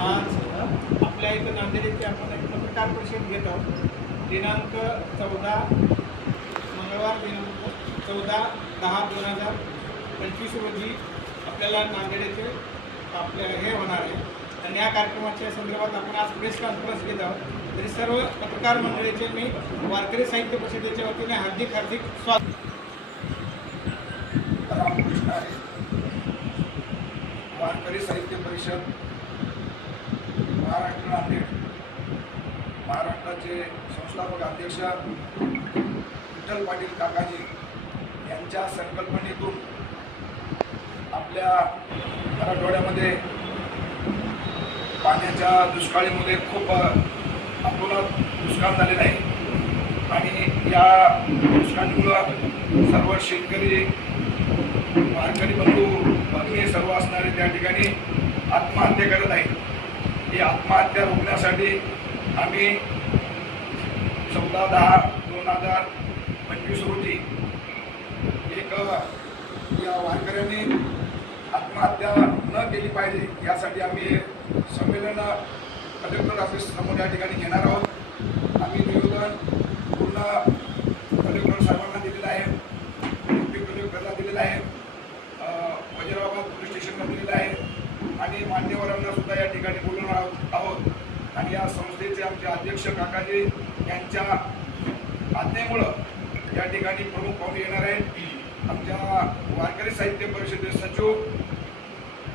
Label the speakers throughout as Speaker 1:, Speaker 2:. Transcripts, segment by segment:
Speaker 1: आज आपल्या इथं नांदेड येथे आपण एक पत्रकार परिषद घेत आहोत. दिनांक चौदा मंगळवार दिनांक चौदा दहा दोन हजार पंचवीस रोजी आपल्याला नांदेड येथे आपल्या हे होणार आहे. आणि या कार्यक्रमाच्या संदर्भात आपण आज प्रेस कॉन्फरन्स घेत आहोत. तरी सर्व पत्रकार मंडळीचे मी वारकरी साहित्य परिषदेच्या वतीने हार्दिक हार्दिक स्वागत.
Speaker 2: आहे वारकरी साहित्य परिषद महाराष्ट्र नांदेड महाराष्ट्राचे संस्थापक अध्यक्ष विठ्ठल पाटील काकाजी यांच्या संकल्पनेतून आपल्या मराठवाड्यामध्ये पाण्याच्या दुष्काळीमुळे खूप अतोनात दुष्काळ झालेला आहे. आणि या दुष्काळीमुळं सर्व शेतकरी वारकरी बंधू भगिनी सर्व असणारे त्या ठिकाणी आत्महत्या करत आहेत. ही आत्महत्या रोखण्यासाठी आम्ही चौदा दहा दोन हजार पंचवीस रोजी एक या वारकऱ्यांनी आत्महत्या न केली पाहिजे यासाठी आम्ही हे संमेलन कलेक्टर ऑफिस समोर या ठिकाणी घेणार आहोत. आम्ही निवेदन पूर्ण कलेक्टर साहेबांना दिलेलं आहे डिप्टी कलेक्टरला दिलेलं आहे अ, वजिराबाद पोलीस स्टेशनला दिलेलं आहे आणि मान्यवरांना सुद्धा या ठिकाणी बोलवणार आहोत आहोत आणि या संस्थेचे आमचे अध्यक्ष काकाजी यांच्या आज्ञेमुळं या ठिकाणी प्रमुख पाहुणे येणार आहेत. आमच्या वारकरी साहित्य परिषदेचे सचिव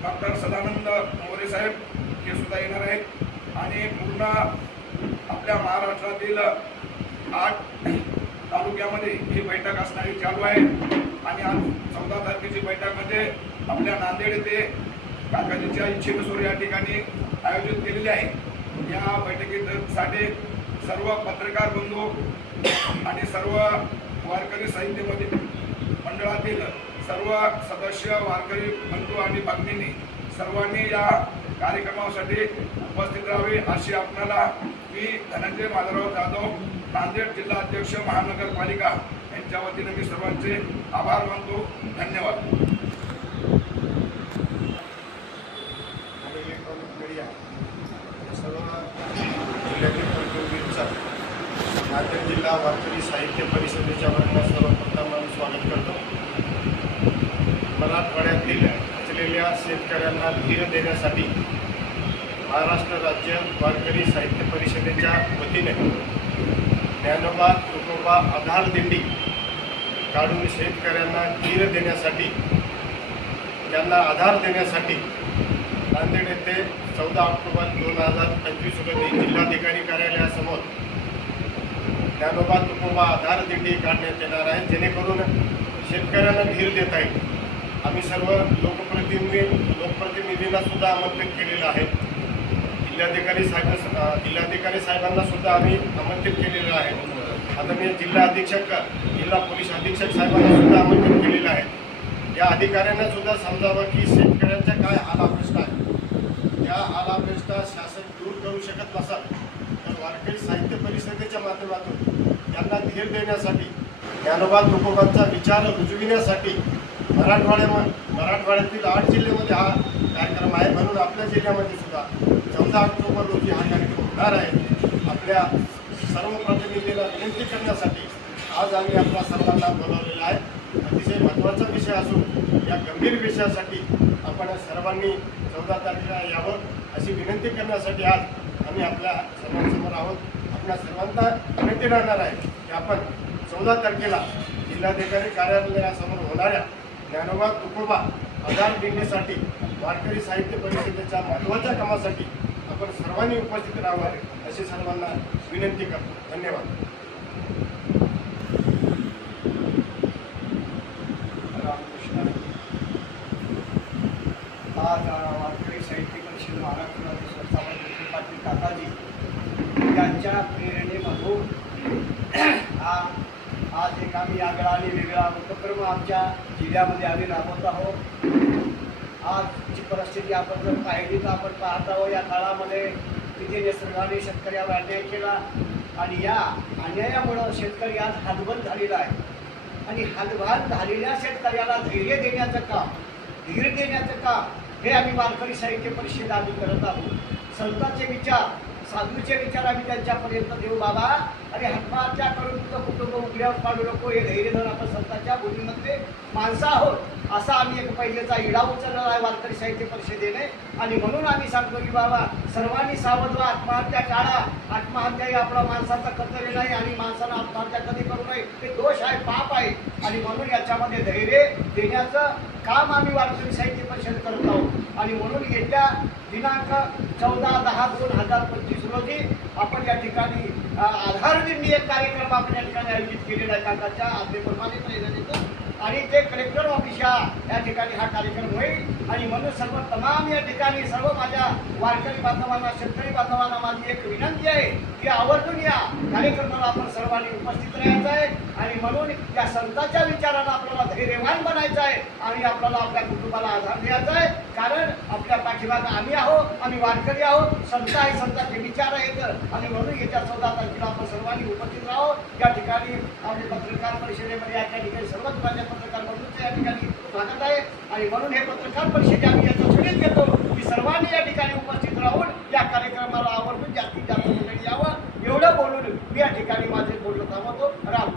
Speaker 2: डॉक्टर सदानंद मोरे साहेब हे सुद्धा येणार आहेत. आणि पूर्ण आपल्या महाराष्ट्रातील आठ तालुक्यामध्ये ही बैठक असणारी चालू आहे. आणि आज चौदा तारखेची बैठकमध्ये म्हणजे आपल्या नांदेड येथे काकाजीच्या इच्छेनुसार या ठिकाणी आयोजित केलेली आहे. या बैठकीसाठी सर्व पत्रकार बंधू आणि सर्व वारकरी साहित्यमध्ये मंडळातील सर्व सदस्य वारकरी बंधू आणि भगिनींनी सर्वांनी या कार्यक्रमासाठी उपस्थित राहावे अशी आपणाला मी धनंजय माधवराव जाधव नांदेड जिल्हा अध्यक्ष महानगरपालिका यांच्या वतीने मी सर्वांचे आभार मानतो. धन्यवाद
Speaker 3: आणि इलेक्ट्रॉनिक मीडिया या सर्व जिल्ह्यातील प्रतिनिधींचा नांदेड जिल्हा वारकरी साहित्य परिषदेच्या वतीनं सर्वप्रथम आम्ही स्वागत करतो. मराठवाड्यातील असलेल्या शेतकऱ्यांना धीर देण्यासाठी महाराष्ट्र राज्य वारकरी साहित्य परिषदेच्या वतीने ज्ञानोबा तुकोबा आधार दिंडी काढून शेतकऱ्यांना धीर देण्यासाठी त्यांना आधार देण्यासाठी नांदेड येथे चौदा ऑक्टोबर दोन हजार पंचवीस रोजी जिल्हाधिकारी कार्यालयासमोर ज्ञानोबा तुकोबा आधार दिंडी काढण्यात येणार आहे. जेणेकरून शेतकऱ्यांना धीर देता येईल. आम्ही सर्व लोकप्रतिनिधी लोकप्रतिनिधींना सुद्धा आमंत्रित केलेलं आहे. जिल्हाधिकारी साहेब जिल्हाधिकारी साहेबांना सुद्धा आम्ही आमंत्रित केलेलं आहे. आता मी जिल्हा अधीक्षक जिल्हा पोलीस अधीक्षक साहेबांना सुद्धा आमंत्रित केलेलं आहे. या अधिकाऱ्यांना सुद्धा समजावं की शेतकऱ्यांच्या काय हालापेष्टा आहे. त्या हालापेष्टा शासन दूर करू शकत नसाल तर वारकरी साहित्य परिषदेच्या माध्यमातून यांना धीर देण्यासाठी ज्ञानोबा तुकोबांचा विचार रुजविण्यासाठी मराठवाड्या मराठवाड्यातील आठ जिल्ह्यामध्ये हा कार्यक्रम आहे. म्हणून आपल्या जिल्ह्यामध्ये सुद्धा चौदा ऑक्टोबर रोजी हा कार्यक्रम होणार आहे. आपल्या सर्व प्रतिनिधीला विनंती करण्यासाठी आज आम्ही आपल्या सर्वांना बोलवलेला आहे. अतिशय महत्त्वाचा विषय असून या गंभीर विषयासाठी आपण सर्वांनी चौदा तारखेला यावं अशी विनंती करण्यासाठी आज आम्ही आपल्या सर्वांसमोर आहोत. आपल्या सर्वांना विनंती राहणार आहे की आपण चौदा तारखेला जिल्हाधिकारी कार्यालयासमोर होणाऱ्या ज्ञानोबा तुकोबा आधार दिंडीसाठी वारकरी साहित्य परिषदेच्या महत्त्वाच्या कामासाठी आपण सर्वांनी उपस्थित राहावं अशी सर्वांना विनंती करतो. धन्यवाद
Speaker 4: रामकृष्ण आज अ, वारकरी साहित्य परिषद महाराष्ट्र राज्य संस्थापक विठ्ठल पाटील काकाजी यांच्या प्रेरणेमधून हा आज एक आम्ही आगळा आणि वेगळा उपक्रम आमच्या जिल्ह्यामध्ये आम्ही राबवत आहोत. आजची परिस्थिती आपण जर पाहिली तर आपण पाहत आहोत या काळामध्ये किती निसर्गाने शेतकऱ्यावर अन्याय केला आणि या अन्यायामुळं शेतकरी आज हातबंद झालेला आहे. आणि हातभार झालेल्या शेतकऱ्याला धैर्य देण्याचं काम धीर देण्याचं काम हे आम्ही वारकरी साहित्य परिषद आम्ही करत आहोत. संतांचे विचार साधूचे विचार आम्ही त्यांच्यापर्यंत देऊ बाबा. आणि आत्महत्या करून तुझं कुटुंब उघड्यावर काढू नको हे धैर्य धरून आपण स्वतःच्या भूमीमध्ये माणसं आहोत. असा आम्ही एक पहिलेचा इडा उचलला आहे वारकरी साहित्य परिषदेने. आणि म्हणून आम्ही सांगतो की बाबा सर्वांनी सावध व्हा आत्महत्या टाळा. आत्महत्या ही आपला माणसाचं कर्तव्य नाही आणि माणसानं आत्महत्या कधी करू नये ते दोष आहे पाप आहे. आणि म्हणून याच्यामध्ये धैर्य देण्याचं काम आम्ही वारकरी साहित्य परिषद करत आहोत. आणि म्हणून येत्या दिनांक चौदा दहा दोन हजार पंचवीस रोजी आपण या ठिकाणी अ, आधार एक कार्यक्रम आपण या ठिकाणी आयोजित केलेला आहे. काकाच्या आज्ञेप्रमाणे प्रेरणा आणि ते कलेक्टर ऑफिस या ठिकाणी हा कार्यक्रम होईल. आणि म्हणून सर्व तमाम या ठिकाणी सर्व माझ्या वारकरी बांधवांना शेतकरी बांधवांना माझी एक विनंती आहे की आवर्जून या कार्यक्रमाला आपण सर्वांनी उपस्थित राहायचं आहे. आणि म्हणून या संतांच्या विचाराला आपल्याला धैर्यवान बनायचं आहे आणि आपल्याला आपल्या कुटुंबाला आधार द्यायचा आहे. कारण तुमच्या पाठीमाग आम्ही आहोत आम्ही वारकरी आहोत संत आहे संतांचे विचार आहेत. आणि म्हणून येत्या चौदा तारखेला आपण सर्वांनी उपस्थित राहो या ठिकाणी आपले पत्रकार परिषदेमध्ये या ठिकाणी सर्वच माझ्या पत्रकार बंधूंचं या ठिकाणी स्वागत आहे. आणि म्हणून हे पत्रकार परिषदे आम्ही याचा सुनील घेतो. की सर्वांनी या ठिकाणी उपस्थित राहून या कार्यक्रमाला आवर्जून जास्तीत जास्त मंडळी यावं. एवढं बोलून मी या ठिकाणी माझे बोलणं थांबवतो. राम.